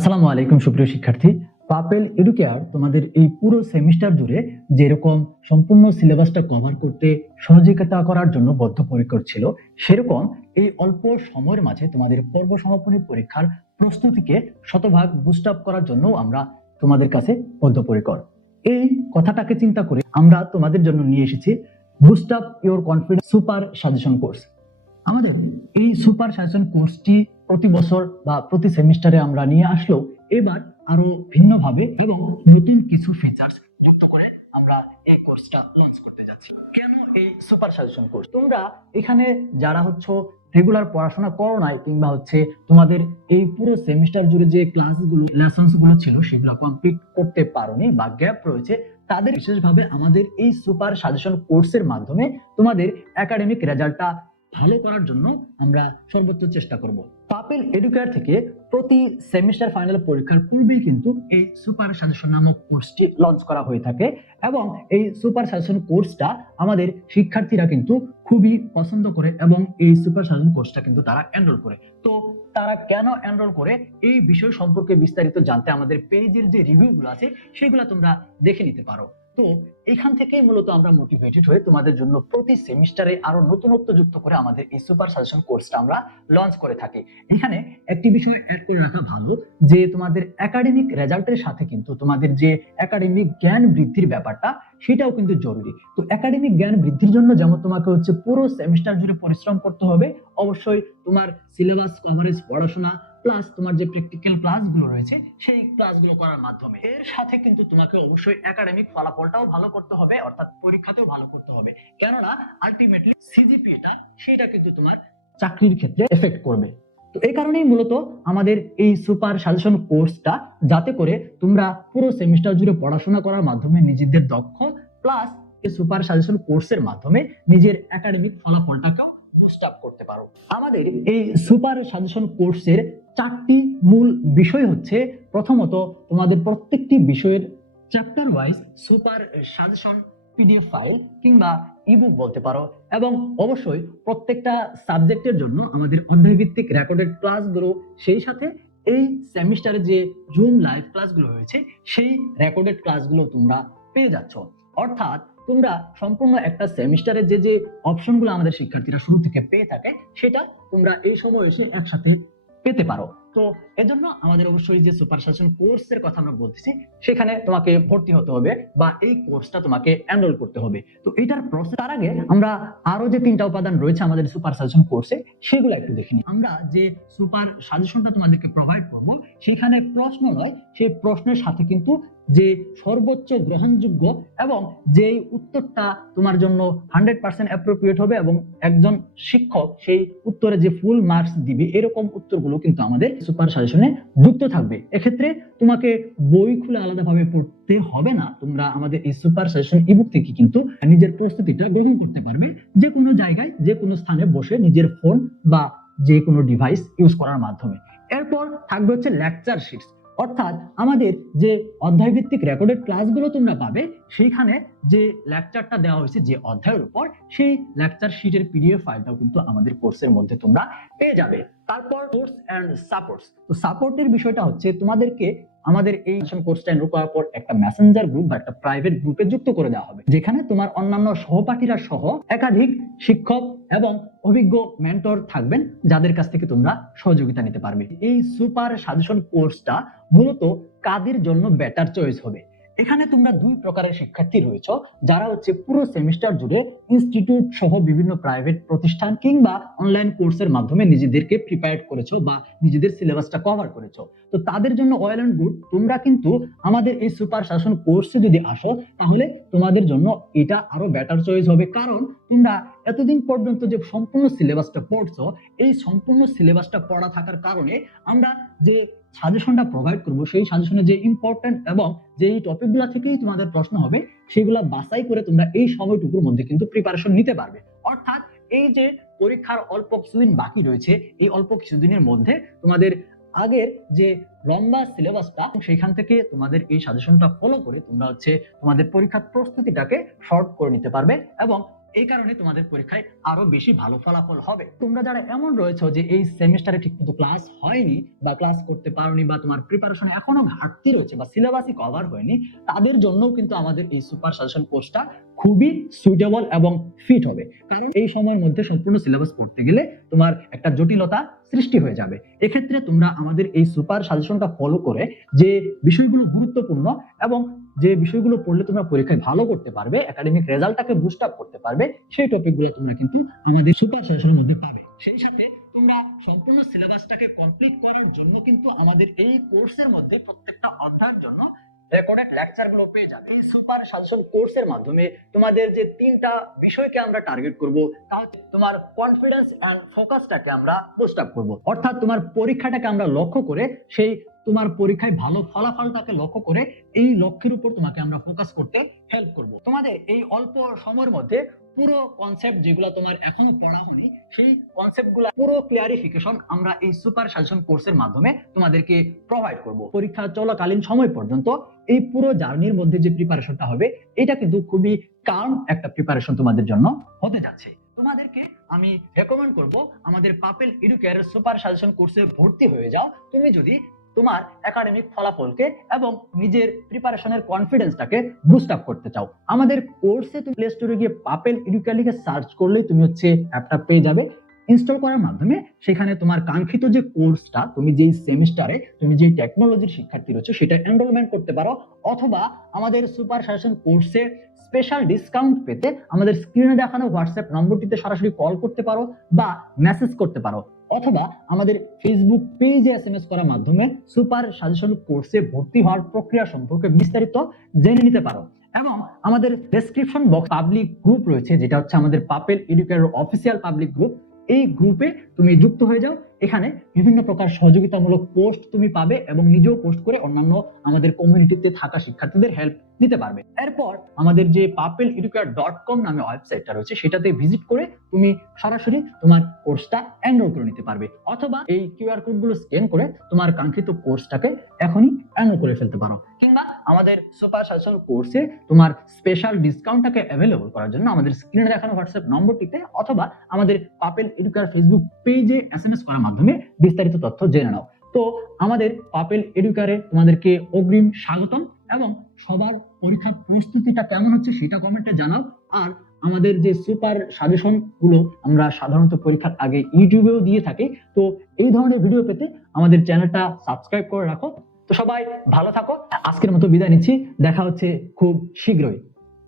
আসসালামু আলাইকুম, সুপ্রিয় শিক্ষার্থী। পাপেল এডুকেয়ার তোমাদের এই পুরো সেমিস্টার জুড়ে যেরকম সম্পূর্ণ সিলেবাসটা কভার করতে সহযোগিতা করার জন্য বদ্ধপরিকর ছিল, সেরকম এই অল্প সময়ের মাঝে তোমাদের পর্ব সমাপনী পরীক্ষার প্রস্তুতিকে শতভাগ বুস্ট আপ করার জন্য আমরা তোমাদের কাছে বদ্ধপরিকর। এই কথাটাকে চিন্তা করে আমরা তোমাদের জন্য নিয়ে এসেছি boost up your confidence super suggestion course আমাদের এই সুপার সাজেশন কোর্সটি প্রতি বছর বা প্রতি সেমিস্টারে আমরা নিয়ে আসলেও এবার আরও ভিন্নভাবে এবং নতুন কিছু ফিচার্স যুক্ত করে আমরা এই কোর্সটা লঞ্চ করতে যাচ্ছি। কেন এই সুপার সাজেশন কোর্স তোমরা এখানে যারা হচ্ছে রেগুলার পড়াশোনা করো নাই কিংবা হচ্ছে তোমাদের এই পুরো সেমিস্টার জুড়ে যে ক্লাসগুলো লেসন্সগুলো ছিল সেগুলো কমপ্লিট করতে পারোনি বা গ্যাপ রয়েছে, তাদের বিশেষভাবে আমাদের এই সুপার সাজেশন কোর্সের মাধ্যমে তোমাদের একাডেমিক রেজাল্টটা ভালো করার জন্য আমরা সর্বোচ্চ চেষ্টা করব। পাপেল এডুকেয়ার থেকে প্রতি সেমিস্টার ফাইনাল পরীক্ষার পূর্বেই কিন্তু এই সুপার সাজেশন নামক কোর্সটি লঞ্চ করা হয়ে থাকে এবং এই সুপার সাজেশন কোর্সটা আমাদের শিক্ষার্থীরা কিন্তু খুবই পছন্দ করে এবং এই সুপার সাজেশন কোর্সটা কিন্তু তারা এনরোল করে। তো তারা কেন এনরোল করে? এই বিষয় সম্পর্কে বিস্তারিত জানতে আমাদের পেজের যে রিভিউগুলো আছে, সেগুলো তোমরা দেখে নিতে পারো। তো এখান থেকেই মূলত আমরা মোটিভেটেড হয়ে তোমাদের জন্য প্রতি সেমিস্টারে আরও নতুনত্ব যুক্ত করে আমাদের এই সুপার সাজেশন কোর্সটা আমরা লঞ্চ করে থাকি। এখানে একটি বিষয় অ্যাড করে রাখা ভালো, যে তোমাদের একাডেমিক রেজাল্টের সাথে কিন্তু তোমাদের যে একাডেমিক জ্ঞান বৃদ্ধির ব্যাপারটা, সেটাও কিন্তু জরুরি। তো একাডেমিক জ্ঞান বৃদ্ধির জন্য যেমন তোমাকে হচ্ছে পুরো সেমিস্টার জুড়ে পরিশ্রম করতে হবে, অবশ্যই তোমার সিলেবাস কভারেজ পড়াশোনা প্লাস তোমার যে প্র্যাকটিক্যাল ক্লাসগুলো রয়েছে, সেই ক্লাসগুলো করার মাধ্যমে। এর সাথে কিন্তু তোমাকে অবশ্যই একাডেমিক ফলাফলটাও ভালো করতে হবে, অর্থাৎ পরীক্ষাতেও ভালো করতে হবে। কেননা আলটিমেটলি সিজিপিএটা সেটা কিন্তু তোমার চাকরির ক্ষেত্রে এফেক্ট করবে। তো এই কারণেই মূলত আমাদের এই সুপার সাজেশন কোর্সটা যাতে করে তোমরা পুরো সেমিস্টার জুড়ে পড়াশোনা করার মাধ্যমে নিজেদের দক্ষ প্লাস এই সুপার সাজেশন কোর্সের মাধ্যমে নিজের একাডেমিক ফলাফলটাকেও বুস্ট আপ করতে পারো। আমাদের এই সুপার সাজেশন কোর্সের চারটি মূল বিষয় হচ্ছে, প্রথমত তোমাদের প্রত্যেকটি বিষয়ের chapter wise super suggestion PDF file কিংবা ইবুক বলতে পারো এবং অবশ্যই প্রত্যেকটা সাবজেক্টের জন্য আমাদের অধ্যায়ভিত্তিক রেকর্ডেড ক্লাসগুলো সেই সাথে এই সেমিস্টারে যে জুম লাইভ ক্লাসগুলো হয়েছে সেই রেকর্ডেড ক্লাসগুলো তোমরা পেয়ে যাচ্ছ। অর্থাৎ তোমরা সম্পূর্ণ একটা সেমিস্টারে যে যে অপশনগুলো আমাদের শিক্ষার্থীরা শুরু থেকে পেয়ে থাকে, সেটা তোমরা এই সময় এসে একসাথে পেতে পারো। তো এজন্য আমাদের অবশ্যই যে সুপার সাজেশন কোর্সের কথা আমরা বলতেছি, সেখানে তোমাকে ভর্তি হতে হবে বা এই কোর্সটা তোমাকে এনরোল করতে হবে। তো এটার প্রসেস তার আগে আমরা আরও যে তিনটা উপাদান রয়েছে আমাদের সুপার সাজেশন কোর্সে সেগুলো একটু দেখে আমরা যে সুপার সাজেশনটা তোমাদেরকে প্রোভাইড করব, সেখানে প্রশ্ন নয়, সেই প্রশ্নের সাথে কিন্তু যে সর্বোচ্চ গ্রহণযোগ্য এবং যেই উত্তরটা তোমার জন্য হান্ড্রেড পার্সেন্ট অ্যাপ্রোপ্রিয়েট হবে এবং একজন শিক্ষক সেই উত্তরে যে ফুল মার্কস দিবে, এরকম উত্তরগুলো কিন্তু আমাদের সুপার সাজেশনে যুক্ত থাকবে। এক্ষেত্রে তোমাকে বই খুলে আলাদাভাবে পড়তে হবে না। তোমরা আমাদের এই সুপার সাজেশন ইবুক থেকে কিন্তু নিজের প্রস্তুতিটা গ্রহণ করতে পারবে। যে কোনো জায়গায় যে কোনো স্থানে বসে নিজের ফোন বা যে কোনো ডিভাইস ইউজ করার মাধ্যমে। এরপর থাকবে হচ্ছে লেকচার শিটস অর্থাৎ আমাদের যে অধ্যায়ভিত্তিক রেকর্ডেড ক্লাসগুলো তোমরা পাবে, সেইখানে যে লেকচারটা দেওয়া হয়েছে যে অধ্যায়ের উপর, সেই লেকচার শিটের পিডিএফ ফাইলটাও কিন্তু আমাদের কোর্সের মধ্যে তোমরা পেয়ে যাবে। তারপর কোর্স এন্ড সাপোর্টস তো সাপোর্টের বিষয়টা হচ্ছে তোমাদেরকে আমাদের এই কোর্সটা এনরোল করার পর একটা মেসেঞ্জার গ্রুপ বা একটা প্রাইভেট গ্রুপে যুক্ত করে দেওয়া হবে, যেখানে তোমার অন্যান্য সহপাঠীরা সহ একাধিক শিক্ষক এবং অভিজ্ঞ মেন্টর থাকবেন যাদের কাছ থেকে তোমরা সহযোগিতা নিতে পারবে। এই সুপার সাজেশন কোর্সটা মূলত কাদের জন্য বেটার চয়েস হবে? এখানে তোমরা দুই প্রকারের শিক্ষার্থী রয়েছে, যারা হচ্ছে পুরো সেমিস্টার জুড়ে ইনস্টিটিউট সহ বিভিন্ন প্রাইভেট প্রতিষ্ঠান কিংবা অনলাইন কোর্সের মাধ্যমে নিজেদেরকে প্রিপেয়ার করেছ বা নিজেদের সিলেবাসটা কভার করেছ। তো তাদের জন্য ওয়েল অ্যান্ড গুড তোমরা কিন্তু আমাদের এই সুপার শাসন কোর্সে যদি আসো, তাহলে তোমাদের জন্য এটা আরও বেটার চয়েস হবে। কারণ তোমরা এতদিন পর্যন্ত যে সম্পূর্ণ সিলেবাসটা পড়ছো, এই সম্পূর্ণ সিলেবাসটা পড়া থাকার কারণে আমরা যে সাজেশনটা প্রোভাইড করব, সেই সাজেশনে যে ইম্পর্টেন্ট এবং যেই টপিকগুলো থেকেই তোমাদের প্রশ্ন হবে সেগুলা বাছাই করে তোমরা এই সময়টুকুর মধ্যে কিন্তু প্রিপারেশন নিতে পারবে। অর্থাৎ এই যে পরীক্ষার অল্প কিছুদিন বাকি রয়েছে, এই অল্প কিছুদিনের মধ্যে তোমাদের আগের যে লম্বা সিলেবাসটা সেখান থেকে তোমাদের এই সাজেশনটা ফলো করে তোমরা হচ্ছে তোমাদের পরীক্ষার প্রস্তুতিটাকে শর্ট করে নিতে পারবে এবং এই কারণে তোমাদের পরীক্ষায় আরও বেশি ভালো ফলাফল হবে। তোমরা যারা এমন রয়েছে যে এই সেমিস্টারে ঠিকমতো ক্লাস হয়নি বা ক্লাস করতে পারোনি বা তোমার প্রিপারেশন এখনও ঘাটতি রয়েছে বা সিলেবাসই কভার হয়নি, তাদের জন্যও কিন্তু আমাদের এই সুপার সাজেশন কোর্সটা খুবই সুইটেবল এবং ফিট হবে। কারণ এই সময়ের মধ্যে সম্পূর্ণ সিলেবাস পড়তে গেলে তোমার একটা জটিলতা সৃষ্টি হয়ে যাবে। এক্ষেত্রে তোমরা আমাদের এই সুপার সাজেশনটা ফলো করে যে বিষয়গুলো গুরুত্বপূর্ণ এবং যে বিষয়গুলো পড়লে তোমরা পরীক্ষায় ভালো করতে পারবে একাডেমিক রেজাল্টটাকে বুস্ট আপ করতে পারবে, সেই টপিকগুলো তোমরা কিন্তু আমাদের সুপার সাজেশনের মধ্যে পাবে। সেই সাথে তোমরা সম্পূর্ণ সিলেবাসটাকে কমপ্লিট করার জন্য কিন্তু আমাদের এই কোর্সের মধ্যে প্রত্যেকটা অধ্যায়ের জন্য রেকর্ডেড লেকচারগুলো পেয়ে যাবে। এই সুপার সাজেশন কোর্সের মাধ্যমে তোমাদের যে তিনটা বিষয়কে আমরা টার্গেট করব তা হচ্ছে তোমার কনফিডেন্স এন্ড ফোকাসটাকে আমরা পোস্ট আপ করব। অর্থাৎ তোমার পরীক্ষাটাকে আমরা লক্ষ্য করে সেই তোমার পরীক্ষায় ভালো ফলাফলটাকে লক্ষ্য করে এই লক্ষ্যের উপর তোমাকে আমরা ফোকাস করতে হেল্প করব। তোমাদের এই অল্প সময়ের মধ্যে পুরো কনসেপ্ট যেগুলো তোমার এখনও পড়া হয়নি, সেই কনসেপ্টগুলো পুরো ক্লিয়ারিফিকেশন আমরা এই সুপার সাজেশন কোর্সের মাধ্যমে তোমাদেরকে প্রোভাইড করব। পরীক্ষা চলাকালীন সময় পর্যন্ত এই পুরো জার্নির মধ্যে যে প্রিপারেশনটা হবে, এটা কিন্তু খুবই কার্ম একটা প্রিপারেশন তোমাদের জন্য হতে যাচ্ছে। তোমাদেরকে আমি রেকমেন্ড করব আমাদের পাপেল এডুকেয়ার সুপার সাজেশন কোর্সে ভর্তি হয়ে যাও। তুমি যদি তোমার একাডেমিক ফলাফলকে এবং নিজের প্রিপারেশনের কনফিডেন্সটাকে বুস্ট আপ করতে চাও। আমাদের কোর্সে তুমি প্লে স্টোরে গিয়ে পাপেল এডুকেয়ার লিখে সার্চ করলে তুমি হচ্ছে অ্যাপটা পেয়ে যাবে। ইনস্টল করার মাধ্যমে সেখানে তোমার কাঙ্ক্ষিত যে কোর্সটা তুমি যেই সেমিস্টারে তুমি যে টেকনোলজির শিক্ষার্থী রয়েছে, সেটা এনরোলমেন্ট করতে পারো। অথবা আমাদের সুপার সাজেশন কোর্সে স্পেশাল ডিসকাউন্ট পেতে আমাদের স্ক্রিনে দেখানো হোয়াটসঅ্যাপ নম্বরটিতে সরাসরি কল করতে পারো বা মেসেজ করতে পারো। অথবা আমাদের ফেসবুক পেজে এস এম এস করার মাধ্যমে সুপার সাজেশন কোর্সে ভর্তি হওয়ার প্রক্রিয়া সম্পর্কে বিস্তারিত জেনে নিতে পারো। এবং আমাদের ডেসক্রিপশন বক্স পাবলিক গ্রুপ রয়েছে, যেটা হচ্ছে আমাদের pupil educator official public group এই গ্রুপে তুমি যুক্ত হয়ে যাও এখানে বিভিন্ন প্রকার সহযোগিতামূলক পোস্ট তুমি পাবে এবং নিজেও পোস্ট করে অন্যান্য আমাদের কমিউনিটিতে থাকা শিক্ষার্থীদের হেল্প নিতে পারবে। এরপর আমাদের যে পাপেল এডুকেয়ার ডট কম নামে ওয়েবসাইটটা রয়েছে, সেটাতে ভিজিট করে তুমি সরাসরি তোমার কোর্সটা এনরোল করে নিতে পারবে। অথবা এই কিউআর কোডগুলো স্ক্যান করে তোমার কাঙ্ক্ষিত কোর্সটাকে এখনই এনরোল করে ফেলতে পারো। কিংবা আমাদের সুপার সাজেশন কোর্সে তোমার স্পেশাল ডিসকাউন্টটাকে অ্যাভেলেবল করার জন্য আমাদের স্ক্রিনে দেখানো হোয়াটসঅ্যাপ নম্বরটিতে অথবা আমাদের পাপেল এডুকেয়ার ফেসবুক পেজে এস এম এস করার মাধ্যমে বিস্তারিত তথ্য জেনে নাও। তো আমাদের পাপেল এডুকারে তোমাদেরকে অগ্রিম স্বাগতম এবং সবার পরীক্ষার প্রস্তুতিটা কেমন হচ্ছে সেটা কমেন্টে জানাও। আর আমাদের যে সুপার সাজেশনগুলো আমরা সাধারণত পরীক্ষার আগে ইউটিউবেও দিয়ে থাকি, তো এই ধরনের ভিডিও পেতে আমাদের চ্যানেলটা সাবস্ক্রাইব করে রাখো। তো সবাই ভালো থাকো, আজকের মতো বিদায় নিচ্ছি, দেখা হচ্ছে খুব শীঘ্রই।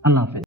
আল্লাহ হাফেজ।